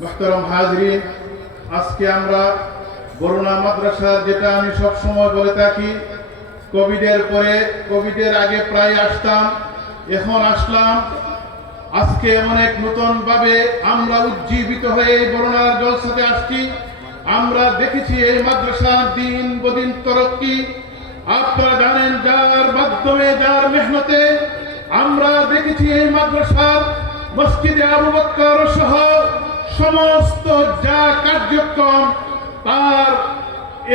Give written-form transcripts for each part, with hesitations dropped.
মুহতারাম হাজরিন, আজকে আমরা বরুণা মাদ্রাসা, যেটা আমি সব সময় বলে থাকি, কোভিডের আগে প্রায় আসতাম, এখন আসলাম। আজকে অনেক নতুন ভাবে আমরা উজ্জীবিত হয়ে এই বরুণার জলসাতে আসছি। আমরা দেখেছি এই মাদ্রাসার দিন বদিন তরক্কি। আপনারা জানেন, যার মাধ্যমে, যার মেহনতে আমরা দেখেছি এই মাদ্রাসার মসজিদে আবু বকর সহ সমস্ত যা কার্যক্রম, তার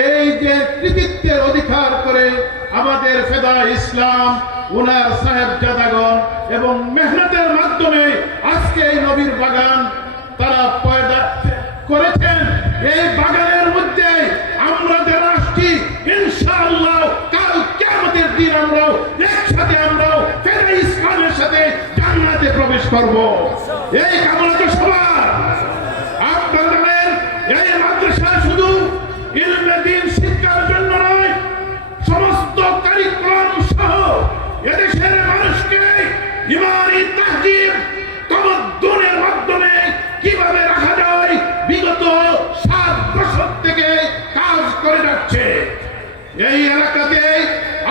এই যে কৃতিত্বের অধিকার করে আমাদের ফেদা ইসলাম, ওনার সাহেবজাদাগণ এবং মেহনতের মাধ্যমে আজকে এই নবীর বাগান তারা পয়দা করেছেন। এই বাগানের মধ্যে আমরা যারা আসছি, ইনশাআল্লাহ কাল কিয়ামতের দিন আমরাও একসাথে ফেদা ইসলামের সাথে জান্নাতে প্রবেশ করব। এই কামনা তো সবার। আপনারা জানেন, এই মাদ্রাসা শুধু ইলমে দ্বীন শিক্ষার জন্য নয়, সমস্ত কারিক্রম সহ এদেশের মানুষকে ইমানি তাহজিব তামাদ্দুনের মাধ্যমে কিভাবে রাখা যায়, বিগত 7 বছর থেকে কাজ করে যাচ্ছে। এই এলাকাতে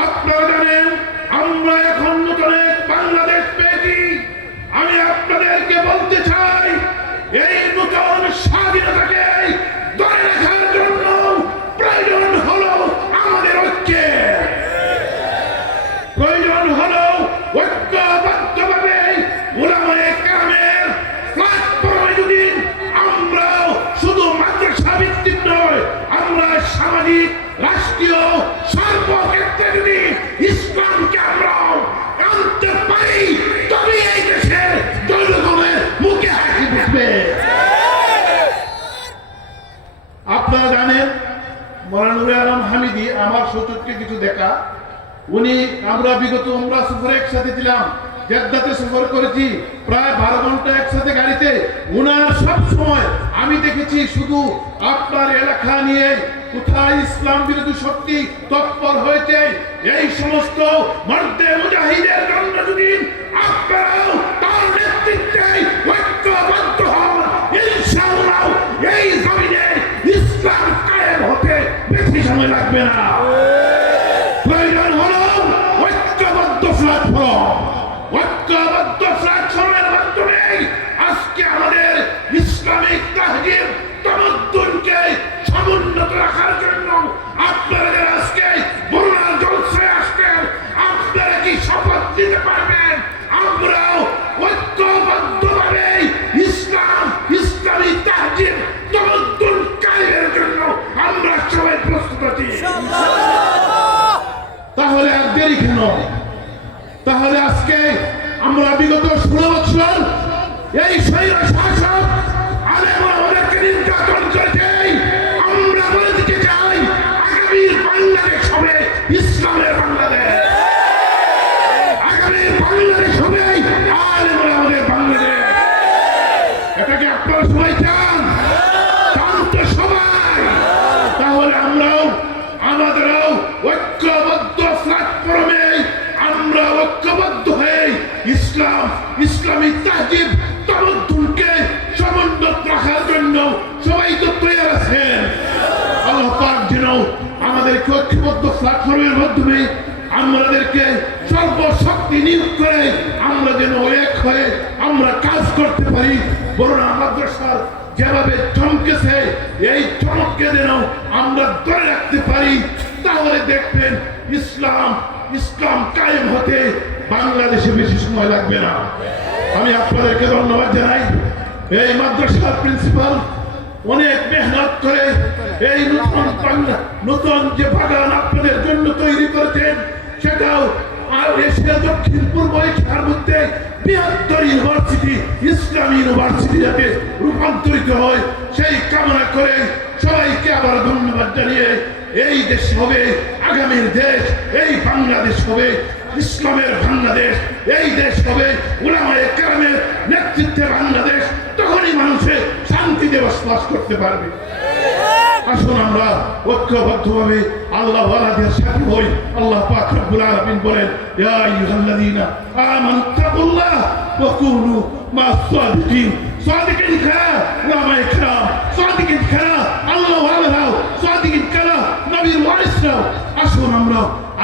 আপনারা জানেন, আমরা এখন নতুন এক বাংলাদেশ পেয়েছি। আমি আপনাদেরকে বলতে চাই, এই নতুন স্বাধীনতাকে ধরে রাখার জন্য প্রয়োজন হলো আমাদের ঐক্যের, প্রয়োজন হলো ঐক্যবদ্ধভাবে উলামায়ে কেরামের প্ল্যাটফর্মে যদি আমরা শুধু মাদ্রাসা ভিত্তিক নয়, আমরা সামাজিক, রাষ্ট্রীয় সর্বক্ষেত্রে যদি ইসলামকে আমরা আনতে পারি, তবে এই দেশের জনগণের মুখে হাসি ফুটবে। আপনারা জানেন, মৌলানা আলম হামিদি আমার সচক্ষে কিছু দেখা, আমরা বিগত উমরা সফরে একসাথে ছিলাম, জেদ্দাতে সফর করেছি, প্রায় 12 ঘন্টা একসাথে গাড়িতে। উনার সব সময় আমি দেখেছি শুধু আপনার এলাকা নিয়ে কোথায় ইসলাম বিরোধী শক্তি তৎপর হয়েছে, এই সমস্ত মর্দে মুজাহিদের জন্য যদি আপনারাও তার নেতৃত্বে ঐক্যবদ্ধ হন, ইনশাআল্লাহ এই জমিনে ইসলাম কায়েম হতে বেশি সময় লাগবে না। প্রয়োজন হলো ঐক্যবদ্ধ প্ল্যাটফর্ম। ঐক্যবদ্ধ প্ল্যাটফর্মের মাধ্যমে আজকে আমাদের ইসলামিক তাহজিব তামাদ্দুনকে সমুন্নত রাখার জন্য আপনারা আজকে বরুণার জলসায় আসছেন, আপনারা কি শপথ দিতে পারবেন আমরাও ঐক্যবদ্ধভাবে ইসলামী তাহজিব তামাদ্দুন কায়েমের জন্য আমরা সবাই প্রস্তুত আছি? তাহলে আর দেরি কেন? তাহলে আজকে আমরা বিগত 16 বছর এই স্বৈর শাসক আমাদেরকে নির্যাতন করেছে। আমরা বলে দিতে চাই, আগামীর বাংলাদেশ হবে ইসলামের বাংলাদেশ, আগামীর বাংলাদেশ হবে আমাদের বাংলাদেশ। এটাকে আপনারা সবাই চান? চান তো সবাই? তাহলে আমরাও আমাদেরও ঐক্যবদ্ধ প্ল্যাটফর্মে আমরা ঐক্যবদ্ধ হয়ে ইসলামী তাহজিব তামাদ্দুনকে সমুন্নত রাখার জন্য সবাই তো তৈরি আছেন। আল্লাহ পাক যেন আমাদেরকে ঐক্যবদ্ধ প্ল্যাটফর্মের মাধ্যমে আমাদেরকে সর্বশক্তি নিয়োগ করে আমরা যেন এক হয়ে আমরা কাজ করতে পারি। বরুণা মাদ্রাসার যেভাবে চমকেছে, এই চমককে যেন আমরা ধরে রাখতে পারি। তাহলে দেখবেন ইসলাম কায়েম হতে বাংলাদেশে বেশি সময় লাগবে না। আমি আপনাদেরকে ধন্যবাদ জানাই। এই মাদ্রাসার প্রিন্সিপাল অনেক মেহনত করে এই নতুন যে বাগান আপনাদের জন্য তৈরি করেছেন, সেটাও এশিয়া দক্ষিণ পূর্ব এশিয়ার মধ্যে বৃহত্তর ইউনিভার্সিটি, ইসলামী ইউনিভার্সিটি যাতে রূপান্তরিত হয়, সেই কামনা করে সবাইকে আবার ধন্যবাদ জানিয়ে, এই দেশ হবে আগামীর দেশ, এই বাংলাদেশ হবে ইসলামের বাংলাদেশ, এই দেশ হবে উলামায়ে কেরামের নেতৃত্বে বাংলাদেশ। তখনই মানুষের শান্তিতে বসবাস করতে পারবে। আসুন আমরা ঐক্যবদ্ধভাবে আল্লাহ ওয়ালাদের সাথে হই। আল্লাহ পাক রব্বুল আলামিন বলেন, ইয়া আইয়ুহাল্লাযীনা আমানু তাকুল্লাহ ওয়া কুনু মা'আস সাদিকিন। সাদিকিন কারা? উলামায়ে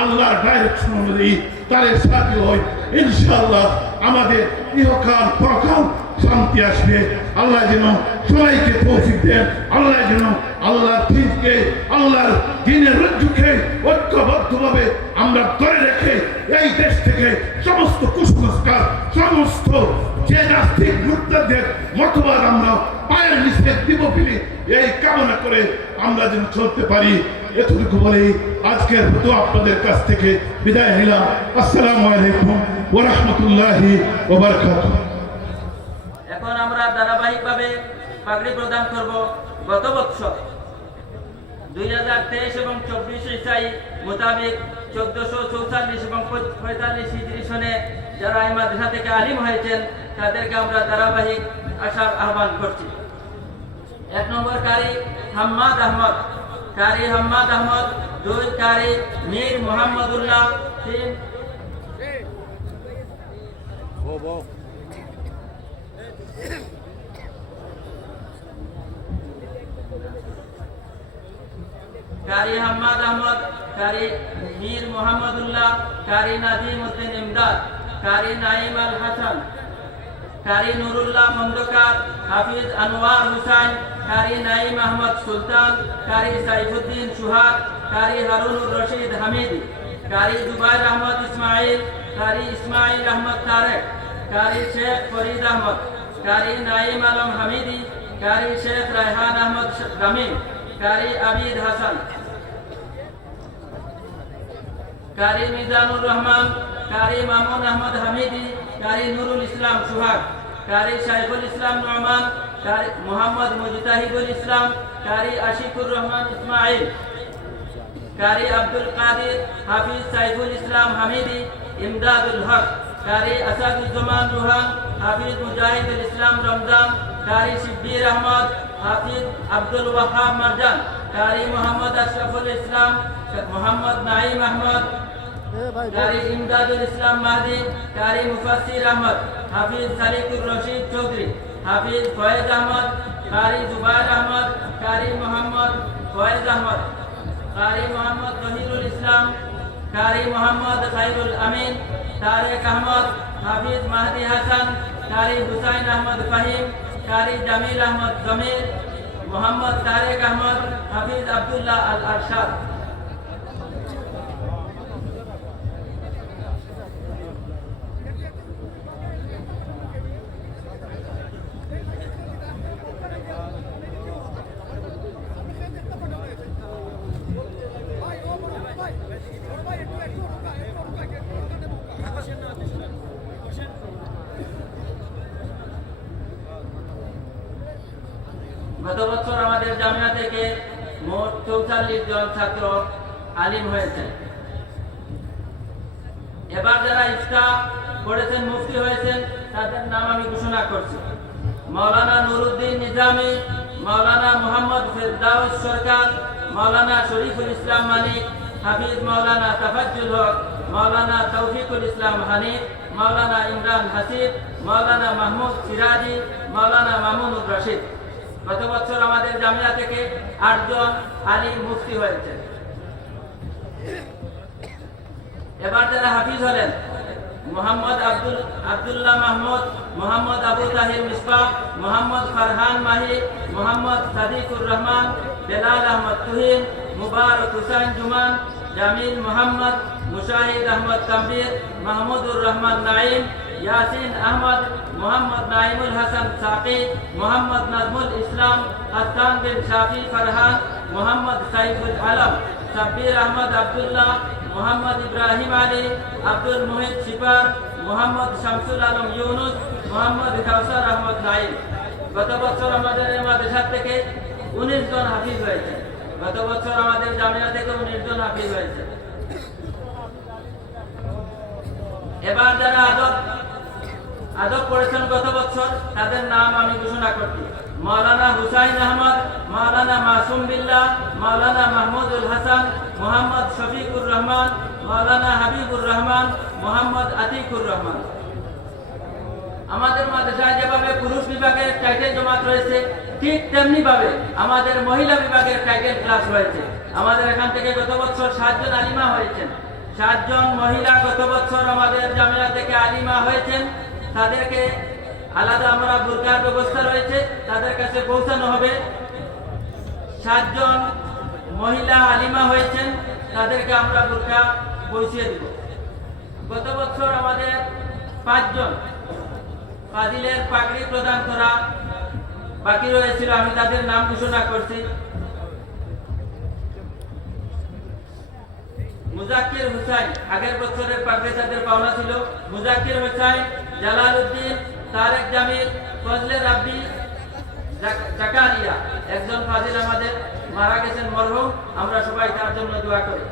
আল্লাহর ডাইরেকশন অনুযায়ী তাদের সাথে হয়, ইনশাআল্লাহ আমাদের ইহকাল পরকাল শান্তি আসবে। আল্লাহ যেন সবাইকে তৌফিক দেন। আল্লাহ যেন আল্লাহর দিনকে, আল্লাহর দিনের রজ্জুকে ঐক্যবদ্ধভাবে আমরা ধরে রেখে এই দেশ থেকে সমস্ত কুসংস্কার, সমস্ত যে নাস্তিক মুর্তাদের মতবাদ আমরা পায়ের নিচে দিব ফেলি, এই কামনা করে আমরা যেন চলতে পারি। এতটুকু বলেই আজকের মতো আপনাদের কাছ থেকে বিদায় নিলাম। আসসালামু আলাইকুম ওয়া রাহমাতুল্লাহি ওয়া বারাকাতুহু। এখন আমরা ধারাবাহিকভাবে পাগড়ি প্রদান করব। গত বছর 2023 এবং 24 ইসাই মোতাবেক 1444 এবং 45 হিজরি সনে যারা এই মাদ্রাসা থেকে আলিম হয়েছেন তাদেরকে আমরা ধারাবাহিক আসার আহ্বান করছি। 1 নম্বর কারি হাম্মাদ আহমদ, কারি হাম্মাদ আহমদ। 2 কারি মীর মোহাম্মদুল্লাহ। 3 কারি হাম্মাদ আহমদ, কারি মীর মোহাম্মদুল্লাহ, কারি নাজিম উদ্দিন ইমদাদ, কারি নাইম আল হাসান, কারি নুরুল্লাহ খন্দকার, হাফিজ আনোয়ার হুসাইন, কারি নাইম আহমদ সুলতান, কারি সাইফুদ্দিন সুহাগ, কারি হারুনুর রশিদ হামিদি, কারি জুবাইর আহমদ ইসমাইল, কারি ইসমাইল আহমদ তারেক, কারি শেখ ফরিদ আহমদ, কারি নাইম আলম হামিদি, কারি শেখ রায়হান আহমদ রামিন, কারি আবিদ হাসান, কারি মিজানুর রহমান, কারি মামুন আহমদ হামিদি, কারি নুরুল ইসলাম সুহাগ, কারি শাইখুল ইসলাম নোমান, কারি মোহাম্মদ মুজতাহিদুল ইসলাম, কারি আশিকুর রহমান ইসমাইল, কারি আব্দুল কাদির, হাফিজ সাইফুল ইসলাম হামিদি, ইমদাদুল হক, কারি আসাদুজ্জামান রুহান, হাফিজ মুজাহিদুল ইসলাম রমজান, কারি শিব্বির আহমদ, হাফিজ আব্দুল ওয়াহাব মারজান, কারি মোহাম্মদ আশরাফুল ইসলাম, মোহাম্মদ নাইম আহমদ, কারি ইমদাদুল ইসলাম মাহদি, কারি মুফাসসির আহমদ, হাফিজ সালিকুর রশিদ চৌধুরী, হাফিজ ফয়েজ আহমদ, কারি জুবাইর আহমদ, কারি মোহাম্মদ ফয়েজ আহমদ, কারি মোহাম্মদ জহিরুল ইসলাম, কারি মোহাম্মদ খায়রুল আমিন, তারেক আহমদ, হাফিজ মাহদি হাসান, কারি হুসাইন আহমদ ফাহিম, কারি জামিল আহমদ জমির, মোহাম্মদ তারেক আহমদ, হাফিজ আব্দুল্লাহ আল আরশাদ। গত বছর আমাদের জামিয়া থেকে মোট 44 জন ছাত্র আলিম হয়েছে। এবার যারা ইফতা পড়েছেন, মুফতি হয়েছেন, তাদের নাম আমি ঘোষণা করছি। মাওলানা নুরুদ্দিন নিজামী, মাওলানা মোহাম্মদ ফেরদাউস সরকার, মাওলানা শরীফুল ইসলাম মানিক, হাফিজ মাওলানা তাফাজ্জুল হক, মাওলানা তৌফিকুল ইসলাম হানিফ, মাওলানা ইমরান হাসিব, মাওলানা মাহমুদ সিরাজি, মাওলানা মামুনুর রশিদ। গত বছর আমাদের জামিয়া থেকে 8 জন আলিম মুফতি হয়েছে। এবার যারা হাফিজ হলেন, মোহাম্মদ আব্দুল্লাহ মাহমুদ, মোহাম্মদ আবু তাহির মিসবাহ, মোহাম্মদ ফারহান মাহি, মোহাম্মদ সাদিকুর রহমান, বেলাল আহমদ তুহিন, মুবারক হুসাইন জুমান, জামিল মোহাম্মদ, মুশাহিদ আহমদ তাম্বির, মাহমুদুর রহমান নাইম, ইয়াসিন আহমদ, মোহাম্মদ নাইমুল হাসান সাকি, মোহাম্মদ নাজমুল ইসলাম, হাসান বিন শাফি ফারহান, মোহাম্মদ সাইফুল আলম, সাব্বির আহমদ আব্দুল্লাহ, মোহাম্মদ ইব্রাহিম আলী, আব্দুল মুহিত শিপার, মোহাম্মদ শামসুল আলম ইউনুস, মোহাম্মদ কাউসার আহমদ নাইম। গত বছর আমাদের এই মাদ্রাসা থেকে 19 জন হাফিজ হয়েছে। গত বছর আমাদের জামিয়া থেকে 19 জন হাফিজ হয়েছে। এবার যারা আদব পড়েছেন গত বছর, তাদের নাম আমি ঘোষণা করছি। মাওলানা হুসাইন আহমদ, মাওলানা মাসুম বিল্লাহ, মাওলানা মাহমুদুল হাসান, মোহাম্মদ শফিকুর রহমান, মাওলানা হাবিবুর রহমান, মোহাম্মদ আতিকুর রহমান। আমাদের মাদ্রাসায় যেভাবে পুরুষ বিভাগের টাইটেল জমাত রয়েছে, ঠিক তেমনি ভাবে আমাদের মহিলা বিভাগের টাইটেল ক্লাস রয়েছে। আমাদের এখান থেকে গত বছর 7 জন আলিমা হয়েছেন। 7 জন মহিলা গত বছর আমাদের জামিয়া থেকে আলিমা হয়েছেন, তাদেরকে আলাদা আমরা বুরকার ব্যবস্থা রয়েছে, তাদের কাছে পৌঁছানো হবে। 7 জন মহিলা আলিমা হয়েছেন, তাদেরকে আমরা বুরকা পৌঁছিয়ে দেব। গত বছর আমাদের 5 জন ফাজিলের পাগড়ি প্রদান করা বাকি রয়েছিল, আমি তাদের নাম ঘোষণা করছি। মুজাক্কির হুসাইন, আগের বছরের পাগড়ি তাদের পাওনা ছিল। মুজাক্কির হুসাইন, জালাল উদ্দিন, তারেক জামিল, ফজলে রাব্বি, জাকারিয়া, একজন ফাজিল আমাদের মারা গেছেন মরহুম, আমরা সবাই তার জন্য দোয়া করি।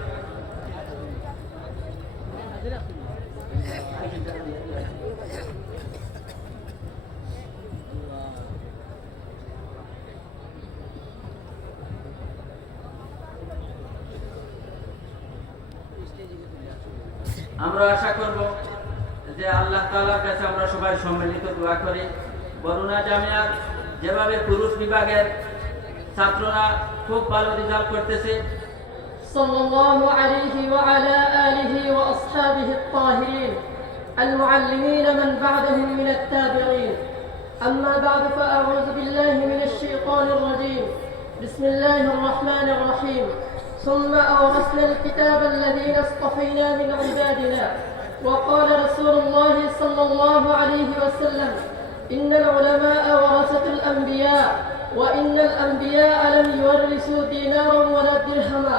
আমরা আশা করব যে আল্লাহ তাআলার কাছে আমরা সবাই সম্মিলিত দোয়া করি। বরুণা জামিয়ার যেভাবে পুরুষ বিভাগের ছাত্ররা খুব ভালো রেজাল্ট করতেছে, صلى الله عليه وعلى آله وأصحابه الطاهرين المعلمين من بعدهم من التابعين. أما بعد فأعوذ بالله من الشيطان الرجيم. بسم الله الرحمن الرحيم. ثم أورثنا الكتاب الذين اصطفينا من عبادنا. وقال رسول الله صلى الله عليه وسلم: إن العلماء ورثة الأنبياء، وإن الأنبياء لم يورثوا دينارا ولا درهما،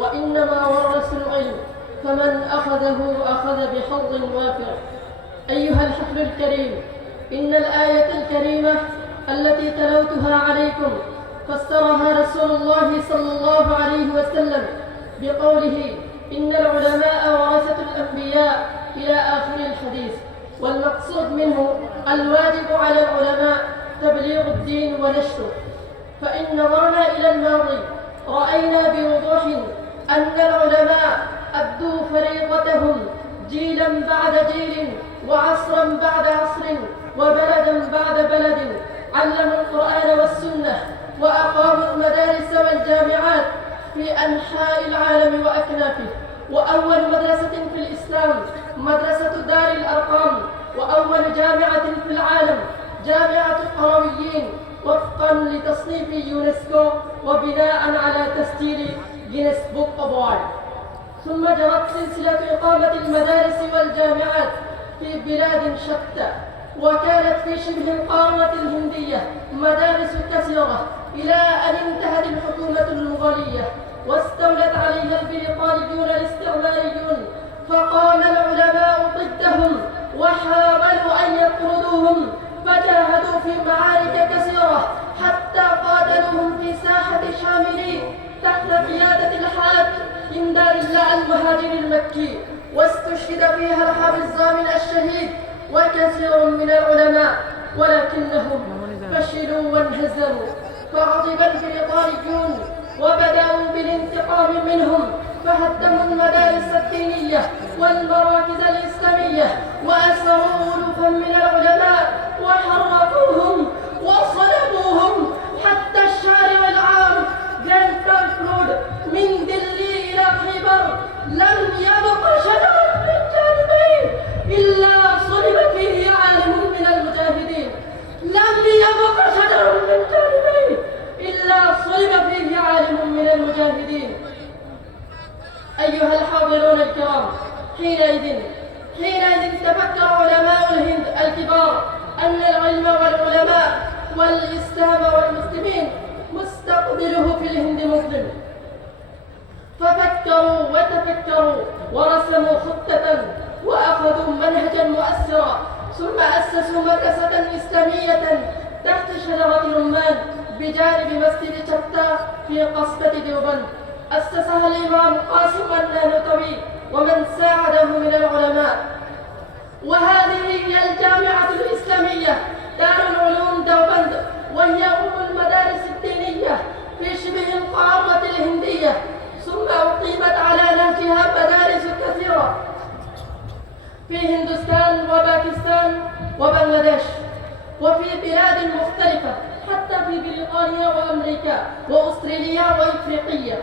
وإنما ورثوا العلم، فمن أخذه أخذ بحظ وافر. أيها الحفل الكريم، إن الآية الكريمة التي تلوتها عليكم فسرها رسول الله صلى الله عليه وسلم بقوله: إن العلماء ورثة الأنبياء إلى آخر الحديث. والمقصود منه الواجب على العلماء تبليغ الدين ونشره. فإن نظرنا إلى الماضي رأينا بوضوح أن العلماء أدوا فريضتهم جيلا بعد جيل، وعصرا بعد عصر، وبلدا بعد بلد. علموا القرآن والسنة، وأقاموا المدارس والجامعات في أنحاء العالم وأكنافه. وأول مدرسة في الإسلام مدرسة دار الأرقام، وأول جامعة في العالم جامعة القرويين وفقا لتصنيف يونسكو وبناء على تسجيل جينيس بوك أوف وورلد. ثم جرت سلسلة إقامة المدارس والجامعات في بلاد شتى، وكانت في شبه القارة الهندية مدارس كثيرة، إلى أن انتهت الحكومة المغولية واستولت عليها البريطانيون الاستعماريون، فقام العلماء ضدهم وحاولوا أن يطردوهم، فجاهدوا في معارك كثيرة حتى قاتلوهم في ساحة شاملي تحت قيادة الحاج من دار الله المهاجر المكي، واستشهد فيها الحافظ الزامل الشهيد وكثير من العلماء، ولكنهم فشلوا وانهزموا. فغضب البريطانيون وبدأوا بالانتقام منهم، فهدموا المدارس الدينية والمراكز الإسلامية، وأسروا ألوفا من العلماء وحرقوهم وصلبوهم. حتى الشارع العام جراند ترانك رود من دلي إلى خيبر لم يبق شجرة من جانبين إلا صلب فيه عالم من المجاهدين. لم يبق شجر من جانبين إلا صلب فيه عالم من المجاهدين. أيها الحاضرون الكرام، حينئذ تفكر علماء الهند الكبار أن العلم والعلماء والإسلام والمسلمين مستقبله في الهند مسلم، ففكروا وتفكروا ورسموا خطة وأخذوا منهجا مؤثرا، ثم أسسوا مدرسة إسلامية تحت شجرة رمان بجانب مسجد شتى في قصبة ديوبند، أسسها الإمام قاسم النانوتوي ومن ساعده من العلماء. وهذه هي الجامعة الإسلامية دار العلوم ديوبند، وهي أم المدارس الدينية في شبه القارة الهندية. ثم أقيمت على نهجها مدارس كثيرة في هندوستان وباكستان وبنغلاديش وفي بلاد مختلفة، حتى في بريطانيا وأمريكا وأستراليا وإفريقيا.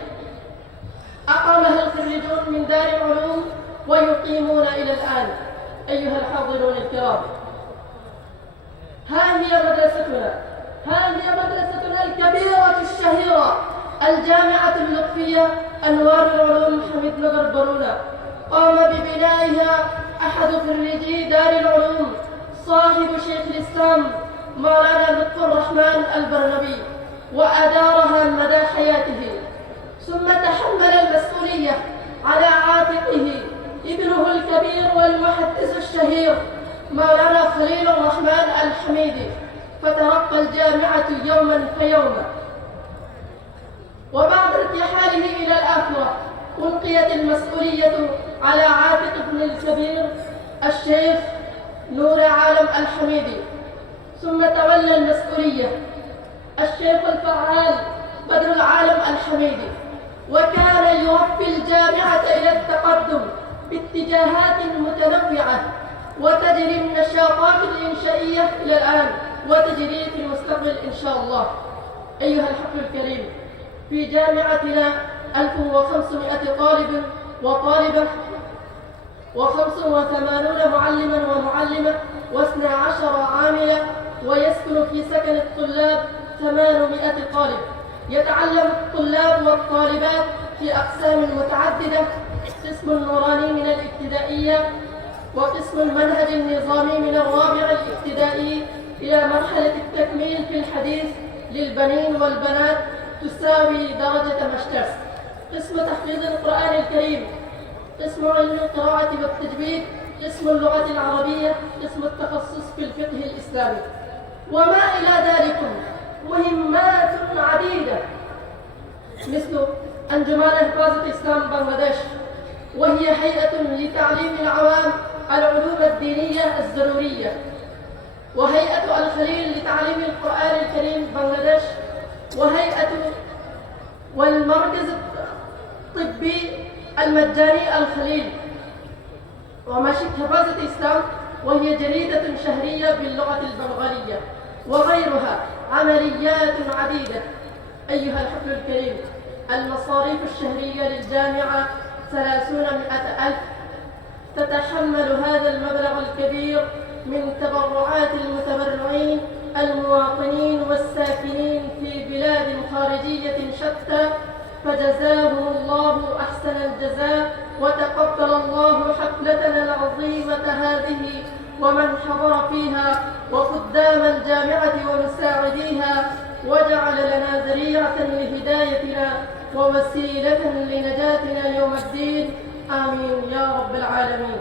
أقامها الخريجون من دار العلوم ويقيمون إلى الآن. أيها الحاضرون الكرام، ها هي مدرستنا الكبيرة الشهيرة الجامعة اللطفية أنوار العلوم حميد نجر برونا. قام ببنائها أحد خريجي دار العلوم صاحب شيخ الإسلام مولانا لطف الرحمن البرنبي، وأدارها مدى حياته، ثم تحمل المسؤولية على عاتقه ابنه الكبير والمحدث الشهير مولانا خليل الرحمن الحميدي، فترقى الجامعة يوما فيوما. وبعد ارتحاله إلى الآخرة ألقيت المسؤولية على عاتق ابن الكبير الشيخ نور عالم الحميدي، ثم تولى المسؤولية الشيخ الفعال بدر العالم الحميدي، وكان يربي الجامعة إلى التقدم باتجاهات متنوعة، وتجري النشاطات الإنشائية إلى الآن وتجري في المستقبل إن شاء الله. أيها الحفل الكريم، في جامعتنا 1500 طالب وطالبة و85 معلما ومعلمة و12 عاملة، ويسكن في سكن الطلاب 800 طالب. يتعلم الطلاب والطالبات في أقسام متعددة: قسم النوراني من الابتدائية، وقسم المنهج النظامي من الرابع الابتدائي إلى مرحلة التكميل في الحديث للبنين والبنات تساوي درجة ماسترز، قسم تحفيظ القرآن الكريم، قسم علم القراءة والتجويد، قسم اللغة العربية، قسم التخصص في الفقه الإسلامي، وما إلى ذلك مهمات عديدة، مثل أنجمان حفاظ الإسلام بنغلاديش، وهي هيئة لتعليم العوام العلوم الدينية الضرورية، وهيئة الخليل لتعليم القرآن الكريم بنغلاديش، وهيئة والمركز الطبي المجاني الخليل، ومشيت حفاظ الإسلام وهي جريدة شهرية باللغة البنغالية، وغيرها عمليات عديدة. أيها الحفل الكريم، المصاريف الشهرية للجامعة 300,000. تتحمل هذا المبلغ الكبير من تبرعات المتبرعين المواطنين والساكنين في بلاد خارجية شتى، فجزاهم الله أحسن الجزاء، وتقبل الله حفلتنا العظيمة هذه ومن حضر فيها وخدام الجامعة ومساعديها، وجعل لنا ذريعة لهدايتنا ووسيلة لنجاتنا يوم الدين. آمين يا رب العالمين.